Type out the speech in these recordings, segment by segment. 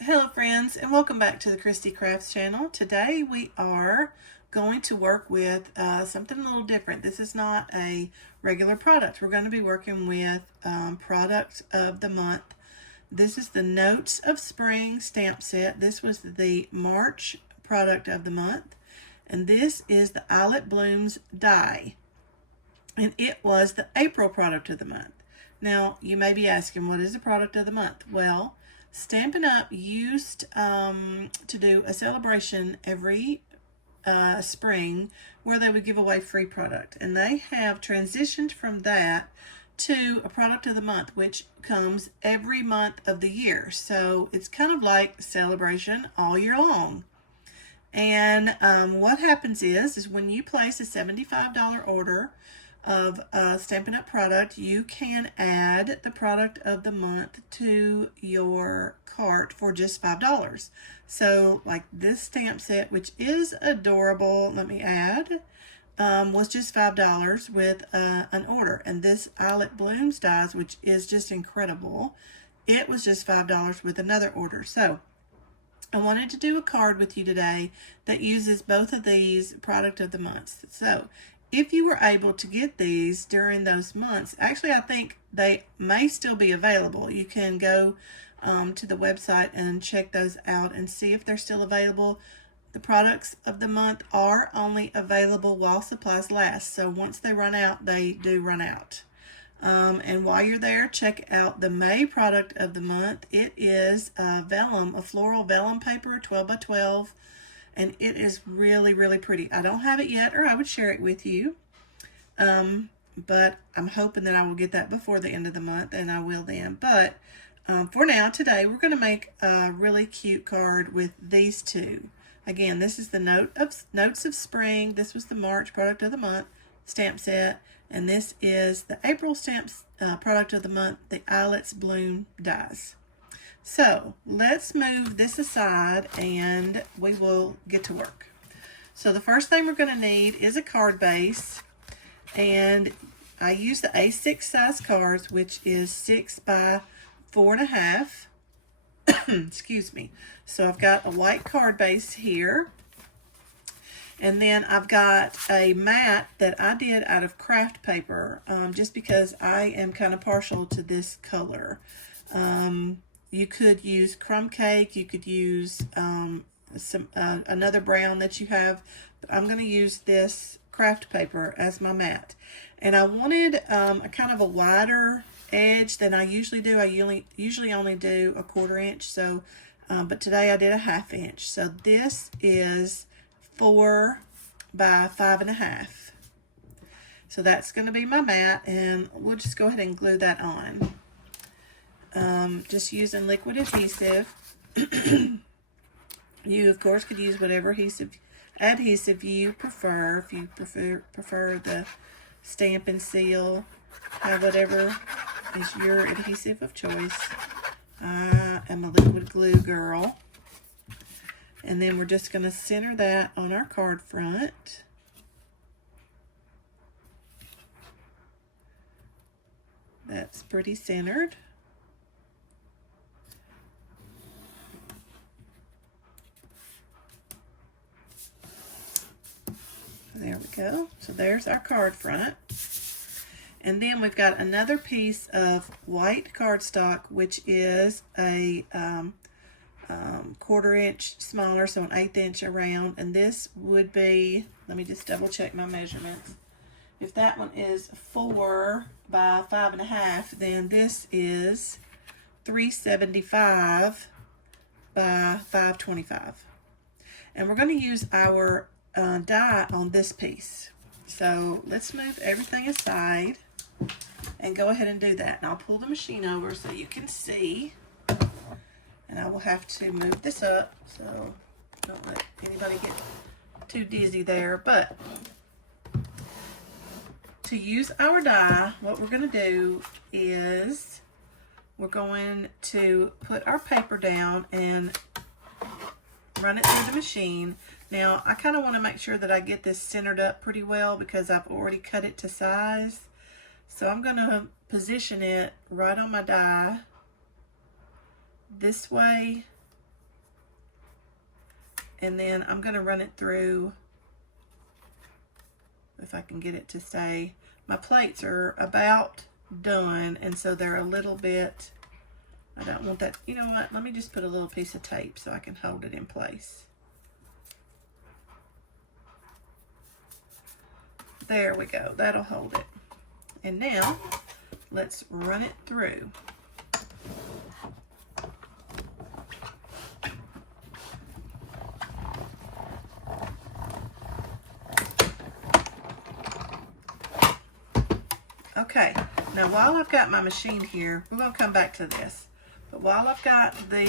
Hello friends, and welcome back to the Christy Crafts channel. Today we are going to work with something a little different. This is not a regular product. We're going to be working with product of the month. This is the Notes of Spring stamp set. This was the March product of the month, and this is the Eyelet Blooms Die, and it was the April product of the month. Now you may be asking, what is the product of the month? Well, Stampin' Up used to do a celebration every spring where they would give away free product, and they have transitioned from that to a product of the month, which comes every month of the year. So it's kind of like celebration all year long. And what happens is when you place a $75 order of a Stampin' Up product, you can add the product of the month to your cart for just $5. So like this stamp set, which is adorable, let me add, was just $5 with an order. And this Eyelet Blooms Dies, which is just incredible, it was just $5 with another order. So I wanted to do a card with you today that uses both of these product of the months. So if you were able to get these during those months, actually I think they may still be available. You can go to the website and check those out and see if they're still available. The products of the month are only available while supplies last. So once they run out, they do run out. And while you're there, check out the May product of the month. It is vellum, a floral vellum paper, 12 by 12. And it is really, really pretty. I don't have it yet, or I would share it with you. But I'm hoping that I will get that before the end of the month, and I will then. But for now, today, we're going to make a really cute card with these two. Again, this is the Notes of Spring. This was the March product of the month stamp set. And this is the April stamps product of the month, the Eyelet Blooms Dies. So let's move this aside and we will get to work. So the first thing we're going to need is a card base, and I use the A6 size cards, which is 6 by 4.5. Excuse me. So I've got a white card base here, and then I've got a mat that I did out of craft paper, just because I am kind of partial to this color. You could use crumb cake, you could use another brown that you have, but I'm going to use this craft paper as my mat. And I wanted a kind of a wider edge than I usually do. I usually only do a 1/4 inch, so but today I did a 1/2 inch. So this is 4 by 5.5. So that's going to be my mat, and we'll just go ahead and glue that on. Just using liquid adhesive. You of course could use whatever adhesive you prefer. If you prefer the Stamp and Seal, whatever is your adhesive of choice. I am a liquid glue girl. And then we're just going to center that on our card front. That's pretty centered. There we go. So there's our card front. And then we've got another piece of white cardstock, which is a 1/4 inch smaller, so an 1/8 inch around. And this would be, let me just double check my measurements. If that one is 4 by 5.5, then this is 375 by 525. And we're going to use our die on this piece. So let's move everything aside and go ahead and do that. And I'll pull the machine over so you can see. And I will have to move this up, so don't let anybody get too dizzy there. But to use our die, what we're going to do is we're going to put our paper down and run it through the machine. Now, I kind of want to make sure that I get this centered up pretty well because I've already cut it to size. So I'm going to position it right on my die this way and then I'm going to run it through, if I can get it to stay. My plates are about done, and so they're a little bit, I don't want that. You know what, let me just put a little piece of tape so I can hold it in place. There we go, that'll hold it. And now let's run it through. Okay, now while I've got my machine here, we're going to come back to this. But while I've got the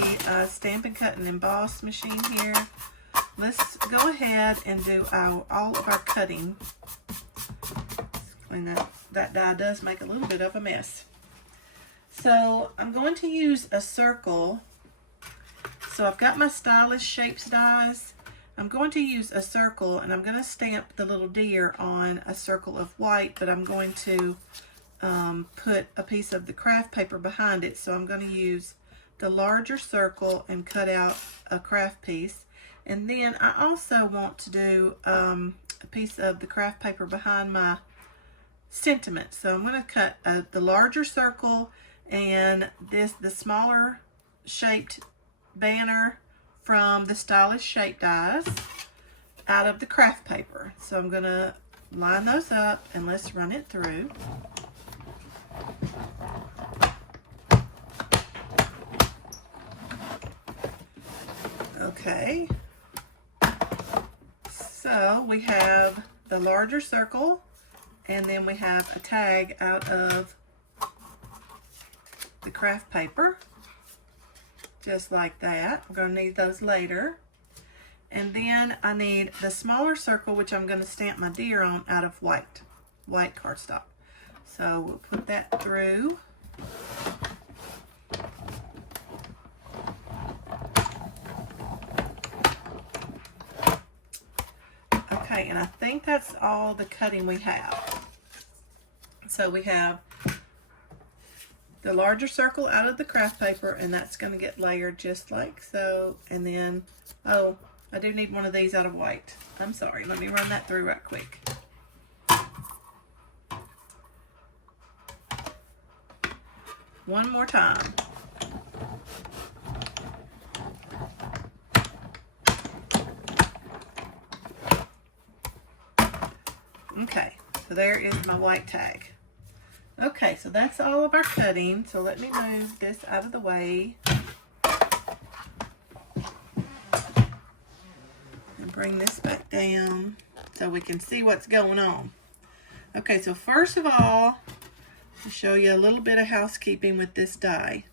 Stampin' Cut and Emboss machine here, let's go ahead and do all of our cutting. And that die does make a little bit of a mess. So I'm going to use a circle. So I've got my Stylish Shapes dies. I'm going to use a circle, and I'm going to stamp the little deer on a circle of white, but I'm going to put a piece of the craft paper behind it. So I'm going to use the larger circle and cut out a craft piece. And then I also want to do a piece of the craft paper behind my sentiment. So I'm going to cut the larger circle and the smaller shaped banner from the Stylish Shape dies out of the craft paper. So I'm going to line those up and let's run it through. Okay, so we have the larger circle, and then we have a tag out of the craft paper, just like that. We're going to need those later. And then I need the smaller circle, which I'm going to stamp my deer on out of white cardstock. So we'll put that through. Okay, and I think that's all the cutting we have. So we have the larger circle out of the craft paper, and that's going to get layered just like so. And then, oh, I do need one of these out of white. I'm sorry, let me run that through right quick. One more time. Okay, so there is my white tag. Okay, so that's all of our cutting. So let me move this out of the way and bring this back down so we can see what's going on. Okay, so first of all, to show you a little bit of housekeeping with this die.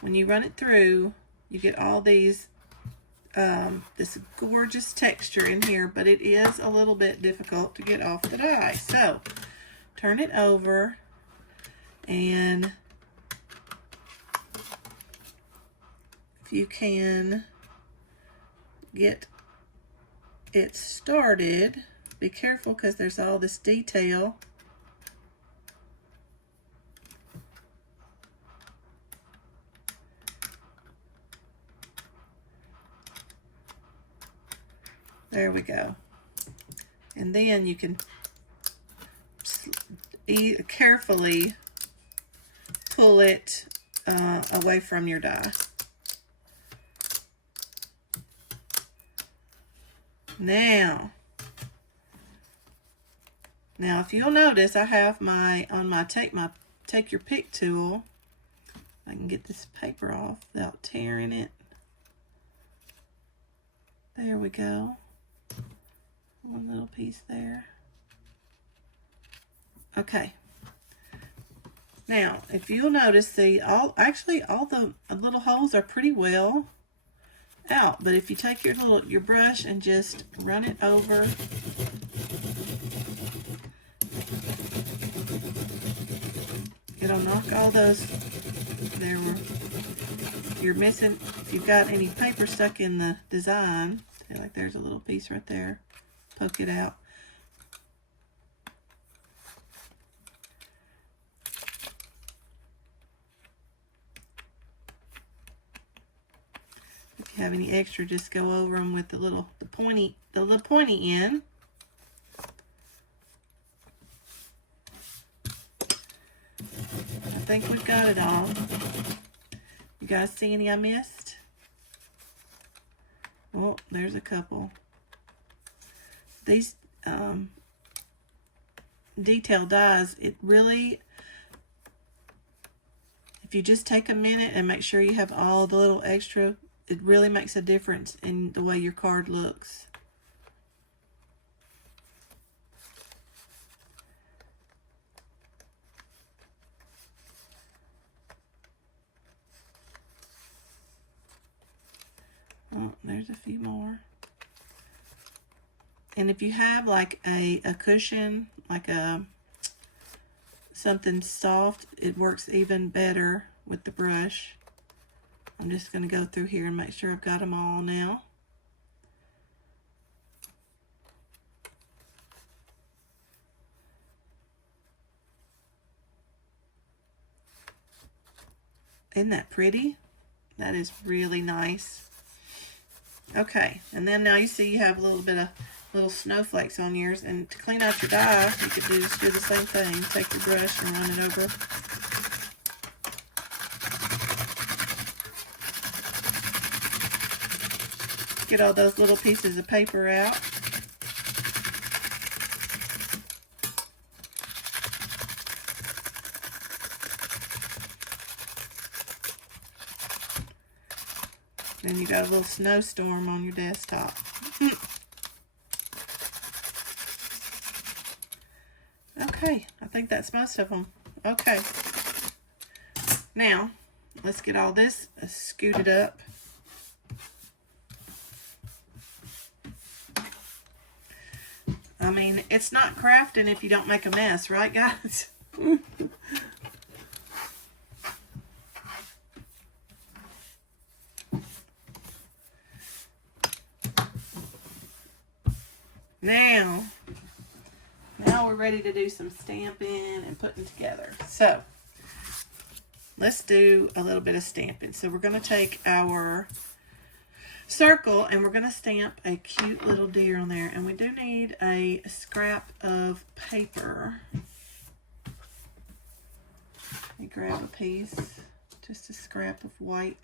When you run it through, you get all these this gorgeous texture in here, but it is a little bit difficult to get off the die. So turn it over, and if you can get it started, be careful because there's all this detail. There we go. And then you can carefully pull it away from your die. Now if you'll notice, I have on my take your pick tool. I can get this paper off without tearing it. There we go. One little piece there. Okay. Now, if you'll notice, see, all the little holes are pretty well out. But if you take your brush and just run it over, it'll knock all those. You're missing. If you've got any paper stuck in the design, like there's a little piece right there. Poke it out. If you have any extra, just go over them with the pointy end. I think we've got it all. You guys see any I missed? Oh, there's a couple. These detail dies, it really, if you just take a minute and make sure you have all the little extra, it really makes a difference in the way your card looks. Oh, there's a few more. And if you have like a cushion, like something soft, it works even better with the brush. I'm just going to go through here and make sure I've got them all now. Isn't that pretty? That is really nice. Okay, and then now you see you have a little bit of little snowflakes on yours, and to clean out your die, you could just do the same thing. Take your brush and run it over. Get all those little pieces of paper out. Then you got a little snowstorm on your desktop. Okay, I think that's most of them. Okay. Now, let's get all this scooted up. I mean, it's not crafting if you don't make a mess, right, guys? Now we're ready to do some stamping and putting together. So, let's do a little bit of stamping. So we're going to take our circle and we're going to stamp a cute little deer on there. And we do need a scrap of paper. Let me grab a piece, just a scrap of white.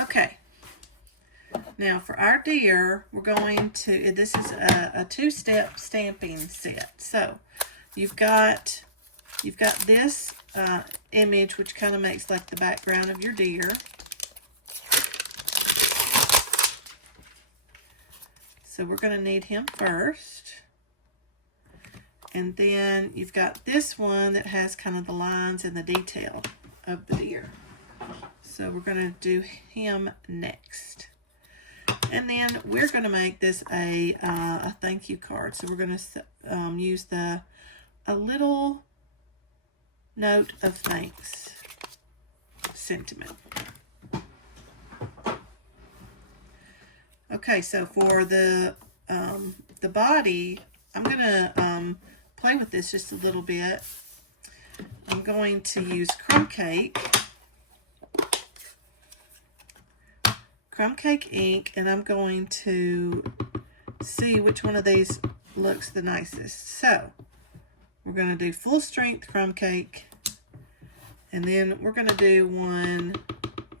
Okay. Now for our deer, we're going to, this is a two-step stamping set. So you've got this image, which kind of makes like the background of your deer. So we're going to need him first. And then you've got this one that has kind of the lines and the detail of the deer. So we're going to do him next. And then we're going to make this a thank you card. So we're going to use a little note of thanks sentiment. Okay, so for the body, I'm going to play with this just a little bit. I'm going to use crumb cake ink, and I'm going to see which one of these looks the nicest. So we're going to do full strength crumb cake, and then we're going to do one,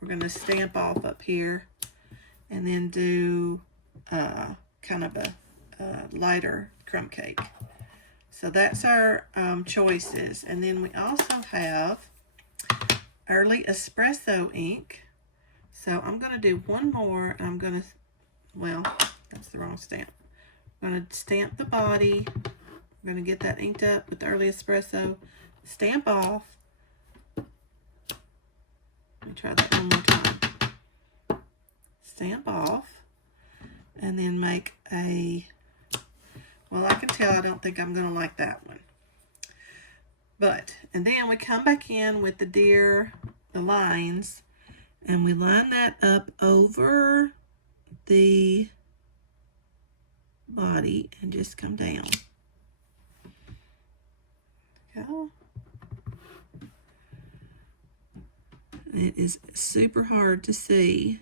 we're going to stamp off up here, and then do kind of a lighter crumb cake. So that's our choices. And then we also have early espresso ink. So I'm going to do one more. I'm going to, well, that's the wrong stamp. I'm going to stamp the body. I'm going to get that inked up with the early espresso. Stamp off. Let me try that one more time. Stamp off. And then make a, well, I can tell I don't think I'm going to like that one. But, and then we come back in with the deer, the lines, and we line that up over the body and just come down. Go. It is super hard to see.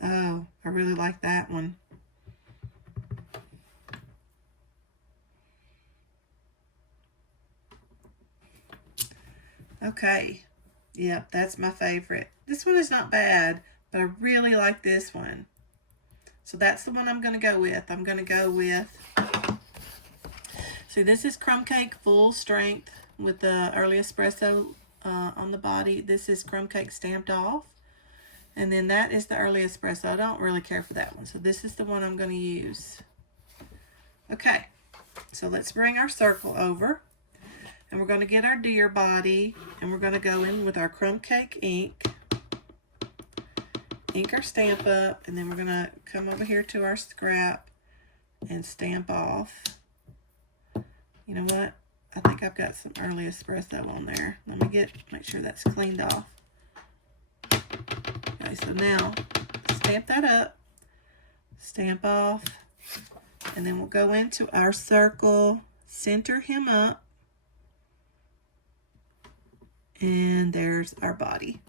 Oh, I really like that one. Okay. Yep, that's my favorite. This one is not bad, but I really like this one. So that's the one I'm going to go with. I'm going to go with, see, this is Crumb Cake Full Strength with the Early Espresso on the body. This is Crumb Cake Stamped Off. And then that is the Early Espresso. I don't really care for that one. So this is the one I'm going to use. Okay, so let's bring our circle over. And we're going to get our deer body. And we're going to go in with our Crumb Cake ink. Ink our Stamp Up. And then we're going to come over here to our scrap and stamp off. You know what? I think I've got some Early Espresso on there. Let me make sure that's cleaned off. Okay, so now stamp that up, stamp off, and then we'll go into our circle, center him up, and there's our body.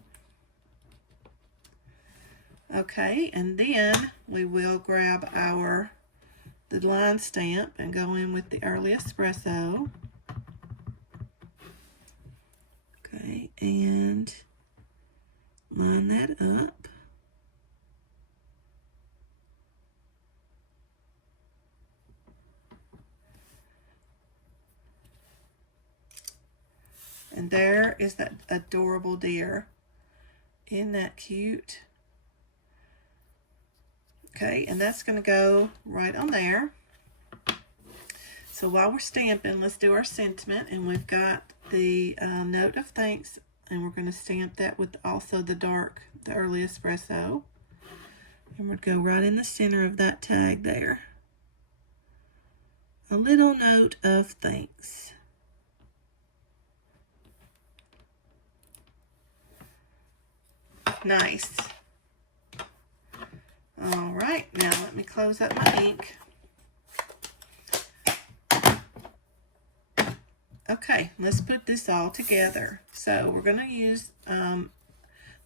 Okay, and then we will grab the line stamp and go in with the Early Espresso. Okay, and line that up. And there is that adorable deer. Isn't that cute? Okay, and that's going to go right on there. So while we're stamping, let's do our sentiment. And we've got the note of thanks, and we're going to stamp that with also the Early Espresso. And we'll go right in the center of that tag there. A little note of thanks. Nice. All right, now let me close up my ink. Okay, let's put this all together. So we're going to use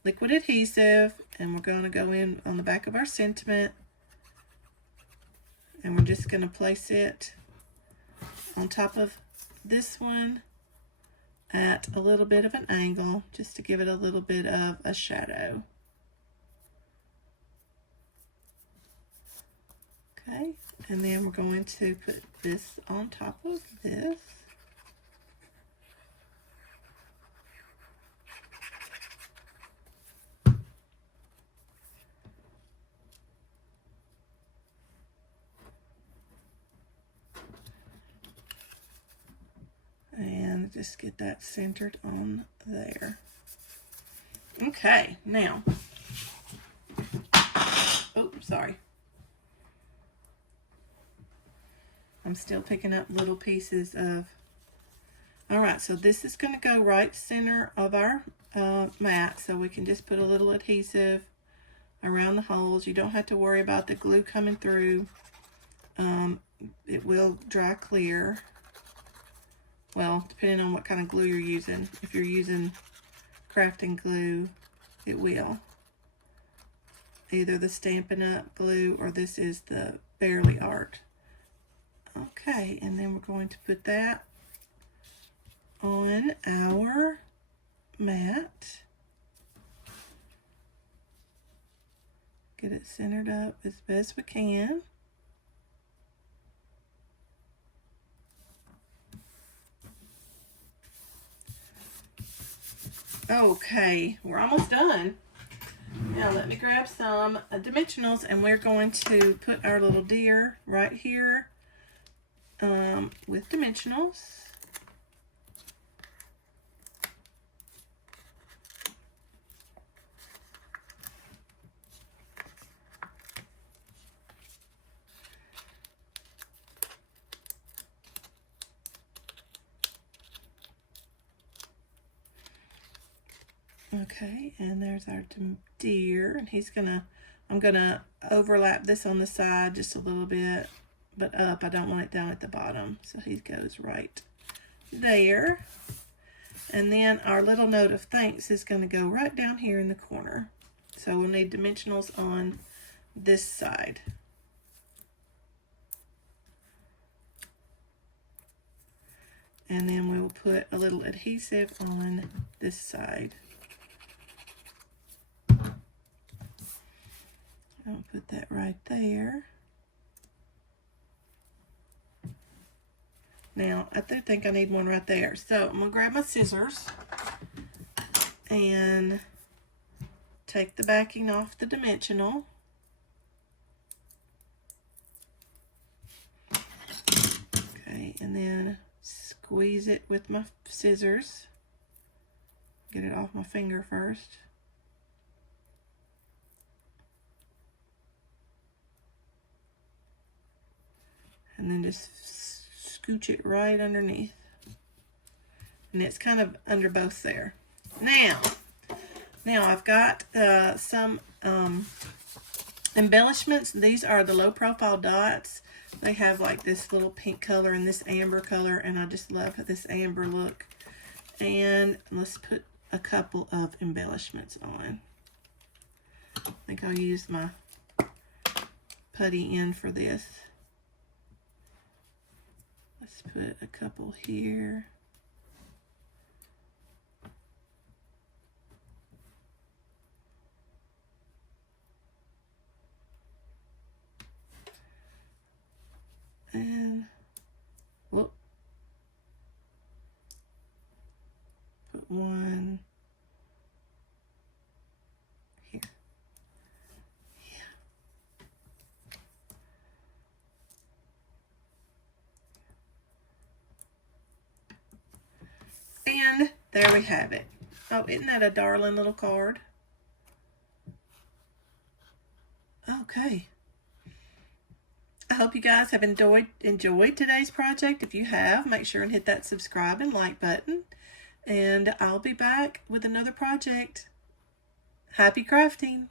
liquid adhesive, and we're going to go in on the back of our sentiment, and we're just going to place it on top of this one at a little bit of an angle, just to give it a little bit of a shadow. Okay, and then we're going to put this on top of this. And just get that centered on there. Okay, now, oh, sorry. I'm still picking up little pieces of, all right, so this is going to go right center of our mat, so we can just put a little adhesive around the holes. You don't have to worry about the glue coming through. It will dry clear. Well, depending on what kind of glue you're using. If you're using crafting glue, it will. Either the Stampin' Up glue, or this is the Barely Art. Okay, and then we're going to put that on our mat. Get it centered up as best we can. Okay, we're almost done. Now let me grab some dimensionals, and we're going to put our little deer right here with dimensionals. Okay, and there's our deer, and I'm going to overlap this on the side just a little bit, but up. I don't want it down at the bottom. So he goes right there. And then our little note of thanks is going to go right down here in the corner. So we'll need dimensionals on this side. And then we will put a little adhesive on this side. I'll put that right there. Now, I do think I need one right there. So I'm going to grab my scissors and take the backing off the dimensional. Okay, and then squeeze it with my scissors. Get it off my finger first. And then just scooch it right underneath. And it's kind of under both there. Now I've got some embellishments. These are the low profile dots. They have like this little pink color and this amber color, and I just love this amber look. And let's put a couple of embellishments on. I think I'll use my putty end for this. Let's put a couple here. And, whoop. Put one here. Yeah. And there we have it. Oh, isn't that a darling little card? Okay. I hope you guys have enjoyed today's project. If you have, make sure and hit that subscribe and like button. And I'll be back with another project. Happy crafting!